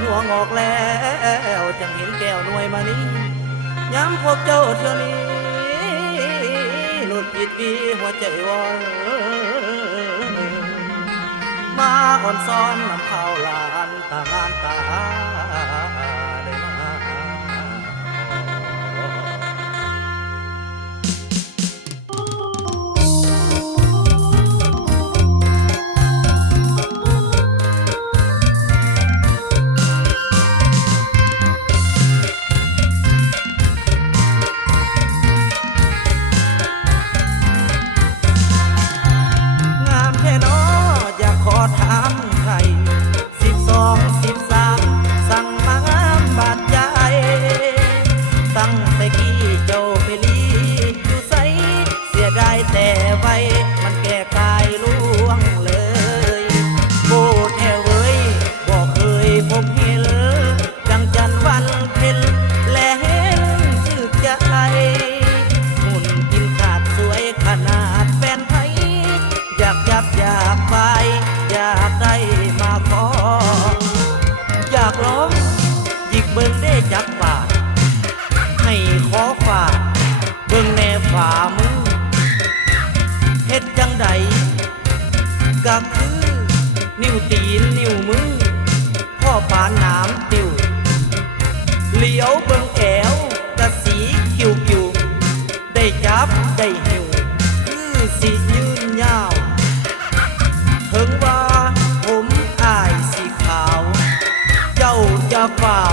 หัวงอกแล้วจังเห็นแก้วหน่วยมานี้ย้ำพบเจ้าเท่านี้หลุดปิดวีหัวใจวอนมาอ่อนซ้อนนำข้าวหลานตางานตาได้มา ก็คือนิ้วตีนนิ้วมือพ่อปานน้ำติวเหลียวเบิ่งแอวกะสีคิวคิวได้จับได้หิวคือสิยืนยาวถึงว่าผมอายสีขาวเจ้าจะฝ่า